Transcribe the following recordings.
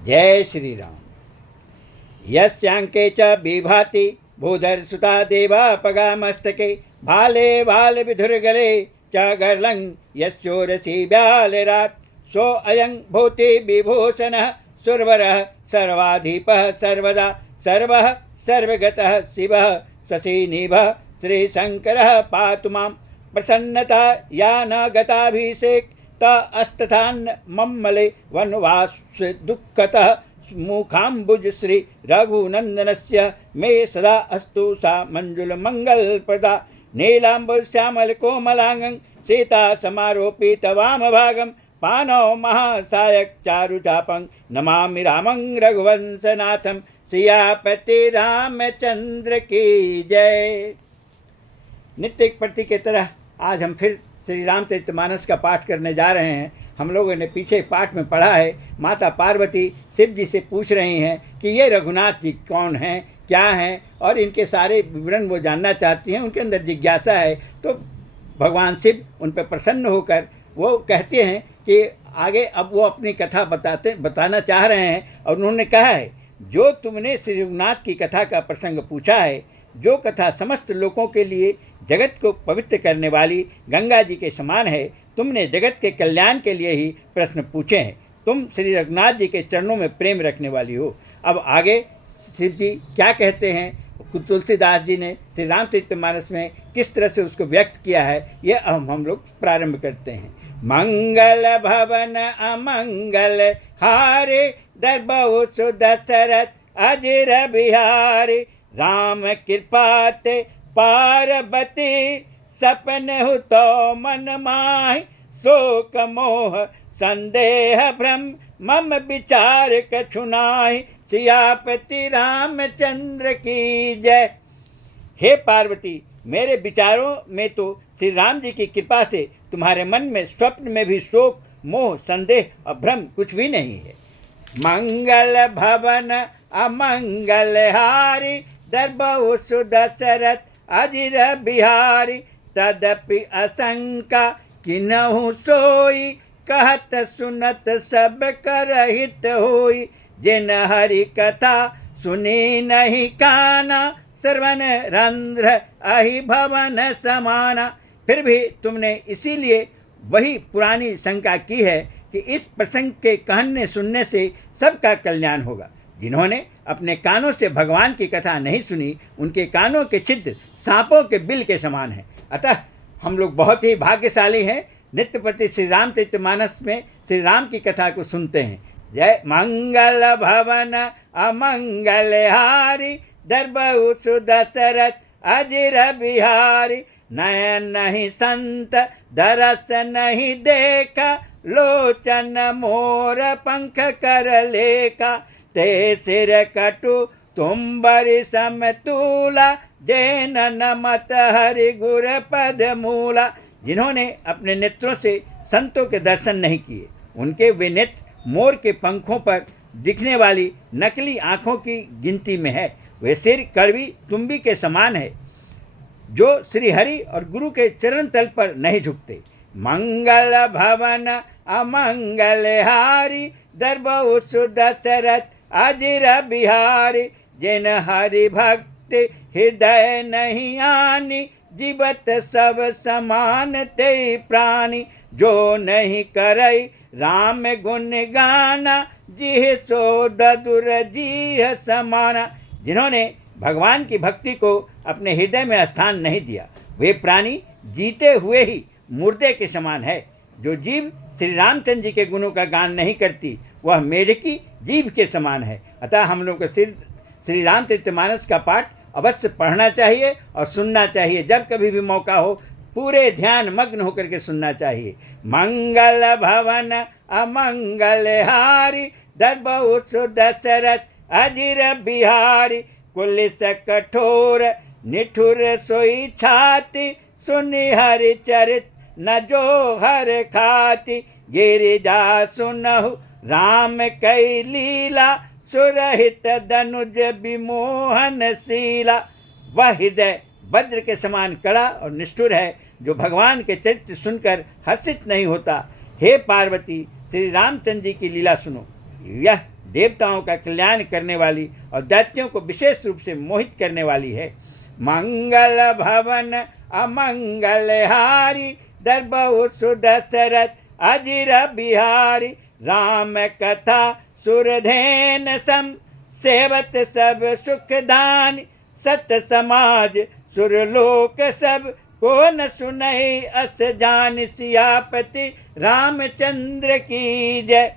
जय श्री राम। यस्यांके च बिभाति भूधरसुता देवा पगा मस्तके भाले भाल विधुरगले च गर्लं यस्योरसी व्यालराट सो अयं भूति विभूषणः सुरवरः सर्वाधिपः सर्वदा सर्वः सर्वगतः शिवः शशिनिभः श्रीशंकरः पातु मां प्रसन्नता या न गताभिषेक त अस्तथान्न मम्मले वनवास दुःखतः मुखाम्बुज श्री रघुनंदनस्य मे सदा अस्तु सा मंजुल मंगल प्रदा नीलांबुज श्यामल कोमलांगं सीता समारोपित वाम भागं पानौ महासायक चारुचापं नमामि रामं रघुवंशनाथं सियापति रामचंद्र की जय। नित्य प्रति की तरह आज हम फिर श्री रामचरितमानस का पाठ करने जा रहे हैं। हम लोगों ने पीछे पाठ में पढ़ा है, माता पार्वती शिव जी से पूछ रही हैं कि ये रघुनाथ जी कौन हैं, क्या हैं, और इनके सारे विवरण वो जानना चाहती हैं। उनके अंदर जिज्ञासा है। तो भगवान शिव उन पर प्रसन्न होकर वो कहते हैं कि आगे अब वो अपनी कथा बताना चाह रहे हैं। और उन्होंने कहा है, जो तुमने श्री रघुनाथ की कथा का प्रसंग पूछा है, जो कथा समस्त लोगों के लिए जगत को पवित्र करने वाली गंगा जी के समान है, तुमने जगत के कल्याण के लिए ही प्रश्न पूछे हैं। तुम श्री रघुनाथ जी के चरणों में प्रेम रखने वाली हो। अब आगे शिव जी क्या कहते हैं, तुलसीदास जी ने श्री रामचरितमानस में किस तरह से उसको व्यक्त किया है, ये हम लोग प्रारंभ करते हैं। मंगल भवन अमंगल हारे दरबहु सुदशरथ अजिर बिहारी राम कृपाते पार्वती सपन हो तो मन माहि शोक मोह संदेह भ्रम मम विचार कछुनाहि सियापति रामचंद्र की जय। हे पार्वती, मेरे विचारों में तो श्री राम जी की कृपा से तुम्हारे मन में स्वप्न में भी शोक मोह संदेह और भ्रम कुछ भी नहीं है। मंगल भवन अमंगल हारी दरबहु सुदशरथ अजिर बिहारी तदपि असंका किन्हु सोई कहत सुनत सब करहित होई जिन हरि कथा सुनी नहीं काना श्रवण रंध्र अहि भवन समाना। फिर भी तुमने इसीलिए वही पुरानी शंका की है कि इस प्रसंग के कहने सुनने से सबका कल्याण होगा। जिन्होंने अपने कानों से भगवान की कथा नहीं सुनी, उनके कानों के छिद्र सांपों के बिल के समान हैं। अतः हम लोग बहुत ही भाग्यशाली हैं, नित्य प्रति श्री रामचरितमानस में श्री राम की कथा को सुनते हैं। जय। मंगल भवन अमंगल हारी दरबहु सुदशरथ अजिर बिहारी नयन नहीं संत दरस नहीं देखा लोचन मोर पंख कर लेखा ते सिर कटु तुम्बरि समतूला जैन नमत हरि गुर पद मूला। जिन्होंने अपने नेत्रों से संतों के दर्शन नहीं किए, उनके वे नेत्र मोर के पंखों पर दिखने वाली नकली आँखों की गिनती में है। वे सिर कड़वी तुम्बी के समान है जो श्री हरि और गुरु के चरण तल पर नहीं झुकते। मंगल भवन अमंगल हारी दरबहु सुदशरथ अजिर बिहारी जिन हरि भक्त हृदय नहीं आनी जीवत सब समान ते प्राणी जो नहीं करई राम गुण गाना जिह सो ददुर जीह समाना। जिन्होंने भगवान की भक्ति को अपने हृदय में स्थान नहीं दिया, वे प्राणी जीते हुए ही मुर्दे के समान है। जो जीव श्री रामचंद्र जी के गुणों का गान नहीं करती, वह मेढकी जीव के समान है। अतः हम लोग को श्री रामचरितमानस का पाठ अवश्य पढ़ना चाहिए और सुनना चाहिए। जब कभी भी मौका हो पूरे ध्यान मग्न होकर के सुनना चाहिए। मंगल भवन अमंगल हारी दरबहु सुदशरथ अजिर बिहारी कुलिस कठोर निठुर सोई छाती सुनि हरि चरित न जो हर खाती गिरिजा सुनहु राम कई लीला सुरहित धनुज विमोहन शीला। वह हृदय वज्र के समान कड़ा और निष्ठुर है जो भगवान के चरित्र सुनकर हर्षित नहीं होता। हे पार्वती, श्री रामचंद्र जी की लीला सुनो। यह देवताओं का कल्याण करने वाली और दैत्यों को विशेष रूप से मोहित करने वाली है। मंगल भवन अमंगल हारी दरबहु सुदशरथ अजिर बिहारी राम कथा सुरधेन सम सेवत सब सुखदान सत समाज सुरलोक सब को न सुनई अस जान सियापति रामचंद्र की जय।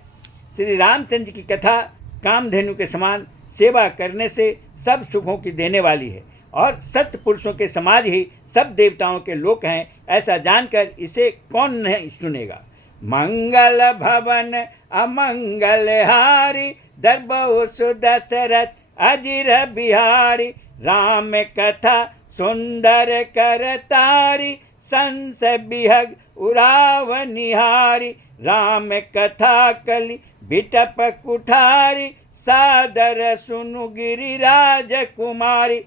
श्री रामचंद्र की कथा कामधेनु के समान सेवा करने से सब सुखों की देने वाली है और सत्य पुरुषों के समाज ही सब देवताओं के लोक हैं, ऐसा जानकर इसे कौन नहीं सुनेगा। मंगल भवन अमंगल हारी दरबहु सुदशरथ अजिर बिहारी राम कथा सुंदर करतारी संस बिहग उराव निहारी राम कथा कलि बिटप कुठारी सादर सुनु गिरिराज कुमारी।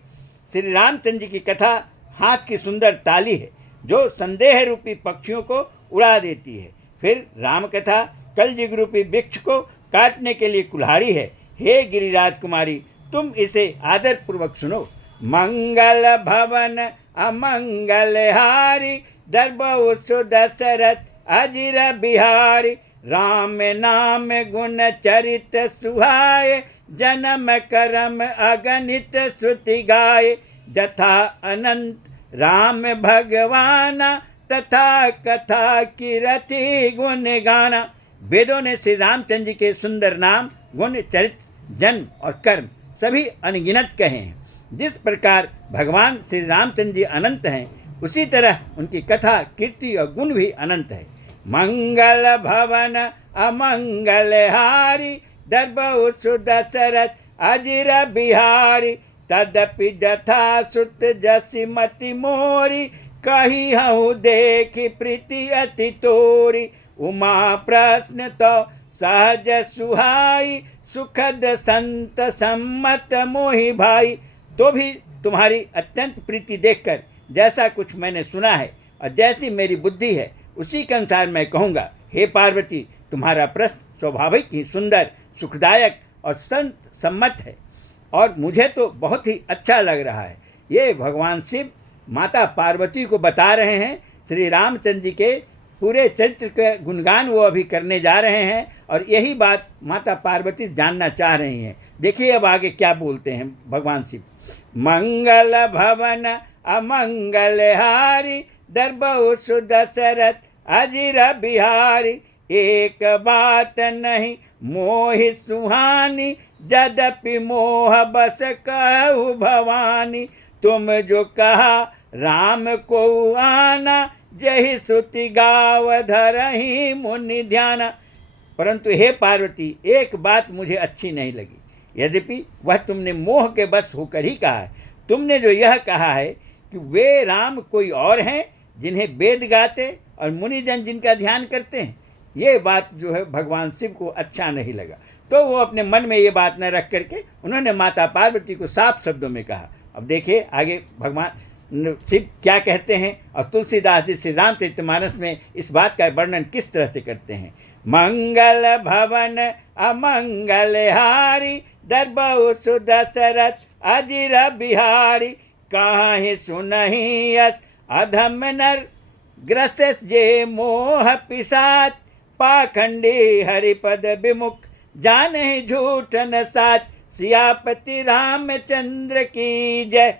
श्री रामचंद्र जी की कथा हाथ की सुंदर ताली है जो संदेह रूपी पक्षियों को उड़ा देती है। फिर राम कथा कलयुग रूपी वृक्ष को काटने के लिए कुल्हाड़ी है। हे गिरिराज कुमारी, तुम इसे आदर पूर्वक सुनो। मंगल भवन अमंगल हारी दरबहु सुदशरथ अजिर बिहारी राम नाम गुण चरित सुहाए जन्म कर्म अगणित श्रुति गाए जथा अनंत राम भगवाना तथा कथा कीरति गुण गाना। वेदों ने श्री रामचंद्र जी के सुंदर नाम गुण चरित्र जन्म और कर्म सभी अनगिनत कहे हैं। जिस प्रकार भगवान श्री रामचंद्र जी अनंत हैं, उसी तरह उनकी कथा कीर्ति और गुण भी अनंत है। मंगल भवन अमंगल हारी दरबहु सुदशरथ अजिर बिहारी तदपि जथा सुत जसिमति मोरी कही हूँ देखी प्रीति अति तोरी उमा प्रश्न तो सहज सुहाई सुखद संत सम्मत मोहि भाई। तो भी तुम्हारी अत्यंत प्रीति देखकर जैसा कुछ मैंने सुना है और जैसी मेरी बुद्धि है उसी के अनुसार मैं कहूँगा। हे पार्वती, तुम्हारा प्रश्न स्वाभाविक ही सुंदर सुखदायक और संत सम्मत है और मुझे तो बहुत ही अच्छा लग रहा है। ये भगवान शिव माता पार्वती को बता रहे हैं। श्री रामचंद्र जी के पूरे चरित्र के गुणगान वो अभी करने जा रहे हैं और यही बात माता पार्वती जानना चाह रही हैं। देखिए अब आगे क्या बोलते हैं भगवान शिव। मंगल भवन अमंगल हारी दरबहु सुदशरथ अजिर बिहारी एक बात नहीं मोहि सुहानी यद्यपि मोह बस कहु भवानी तुम जो कहा राम को आना जही श्रुति गाव धरहि मुनि ध्याना। परंतु हे पार्वती, एक बात मुझे अच्छी नहीं लगी। यद्यपि वह तुमने मोह के बस होकर ही कहा है। तुमने जो यह कहा है कि वे राम कोई और हैं जिन्हें वेद गाते और मुनिजन जिनका ध्यान करते हैं, ये बात जो है भगवान शिव को अच्छा नहीं लगा। तो वो अपने मन में ये बात न रख करके उन्होंने माता पार्वती को साफ शब्दों में कहा। अब देखिए आगे भगवान शिव क्या कहते हैं और तुलसीदास जी श्री रामचरितमानस में इस बात का वर्णन किस तरह से करते हैं। मंगल भवन अमंगल हारी दरबहु सुदशरथ अजिर बिहारी कहीं सुनहि यस अधम नर ग्रसस जे मोह पिसाच पाखंडी हरिपद विमुख जाने झूठ न साच सियापति रामचंद्र की जय।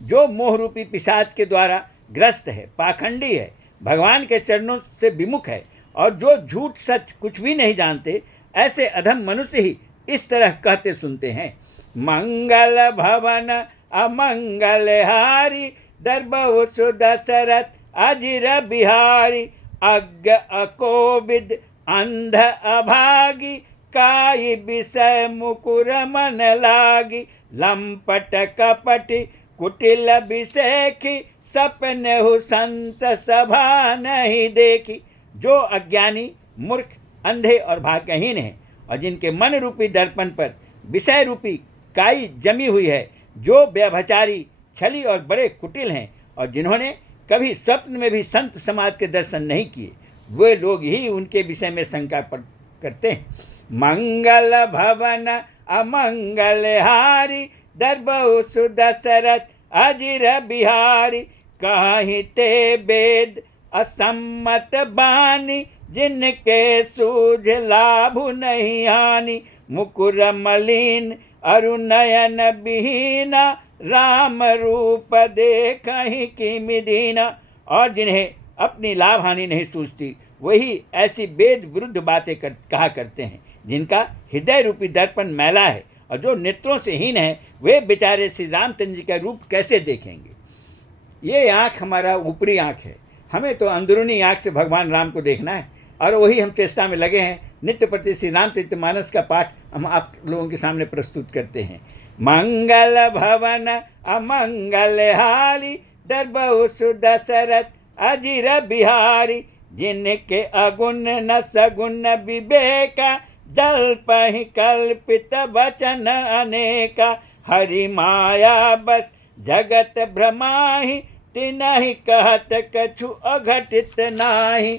जो मोह रूपी पिशाच के द्वारा ग्रस्त है, पाखंडी है, भगवान के चरणों से विमुख है और जो झूठ सच कुछ भी नहीं जानते, ऐसे अधम मनुष्य ही इस तरह कहते सुनते हैं। मंगल भवन अमंगल हारी दरबहु सुदशरथ अजिर बिहारी अज्ञ अकोविद अंध अभागी काई विषय मुकुर मन लागी लंपट कपटी कुटिल विषेखी सपने हु संत सभा नहीं देखी। जो अज्ञानी मूर्ख अंधे और भाग्यहीन हैं और जिनके मन रूपी दर्पण पर विषय रूपी काई जमी हुई है, जो व्यभिचारी छली और बड़े कुटिल हैं और जिन्होंने कभी स्वप्न में भी संत समाज के दर्शन नहीं किए, वे लोग ही उनके विषय में शंका करते हैं। मंगल भवन अमंगल हारी दरबहु सुदशरथ अजिर बिहारी। कहीं ते वेद असम्मत बानी जिनके सूझ लाभ नहीं हानि। मुकुर मलिन अरुनयन बिहीना राम रूप देखहि किमि दीना। और जिन्हें अपनी लाभ हानि नहीं सूझती वही ऐसी वेद विरुद्ध बातें कहा करते हैं जिनका हृदय रूपी दर्पण मैला है, और जो नेत्रों से हीन है वे बेचारे श्री रामचंद्र जी का रूप कैसे देखेंगे। ये आँख हमारा ऊपरी आँख है, हमें तो अंदरूनी आँख से भगवान राम को देखना है, और वही हम चेष्टा में लगे हैं। नित्य प्रति श्री रामचरितमानस का पाठ हम आप लोगों के सामने प्रस्तुत करते हैं। मंगल भवन अमंगल हारी दरबहु सुदशरथ अजिर बिहारी। जिनके अगुण न सगुण विवेका जल्पहि कल्पित वचन अनेका। हरि माया बस जगत भ्रमाहि तिनहि कहत कछु अघटित नाही।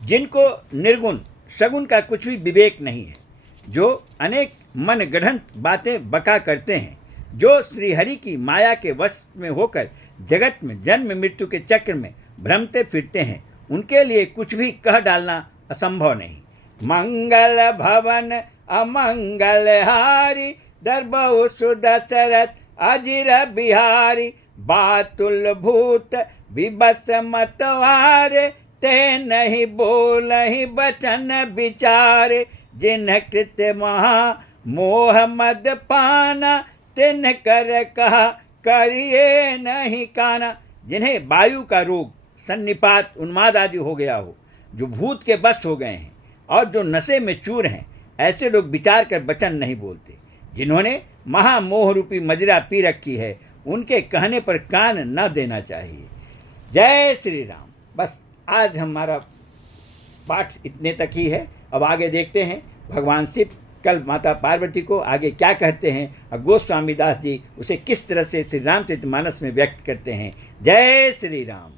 जिनको निर्गुण सगुण का कुछ भी विवेक नहीं है, जो अनेक मन गढ़ंत बातें बका करते हैं, जो श्रीहरि की माया के वश में होकर जगत में जन्म मृत्यु के चक्र में भ्रमते फिरते हैं, उनके लिए कुछ भी कह डालना असंभव नहीं। मंगल भवन अमंगल हारी दरबहु सुदशरथ अजिर बिहारी। बातुल भूत विबस मतवारे ते नहीं बोलहि बचन विचारे। जिन कृत महा मोह मद पाना तिन कर कहा करिए नहीं काना। जिन्हें वायु का रोग सन्निपात उन्माद आदि हो गया हो, जो भूत के बस हो गए हैं और जो नशे में चूर हैं, ऐसे लोग विचार कर वचन नहीं बोलते। जिन्होंने महामोह रूपी मदिरा पी रखी है, उनके कहने पर कान न देना चाहिए। जय श्री राम। बस आज हमारा पाठ इतने तक ही है। अब आगे देखते हैं भगवान शिव कल माता पार्वती को आगे क्या कहते हैं, और गोस्वामी दास जी उसे किस तरह से श्री रामचरितमानस में व्यक्त करते हैं। जय श्री राम।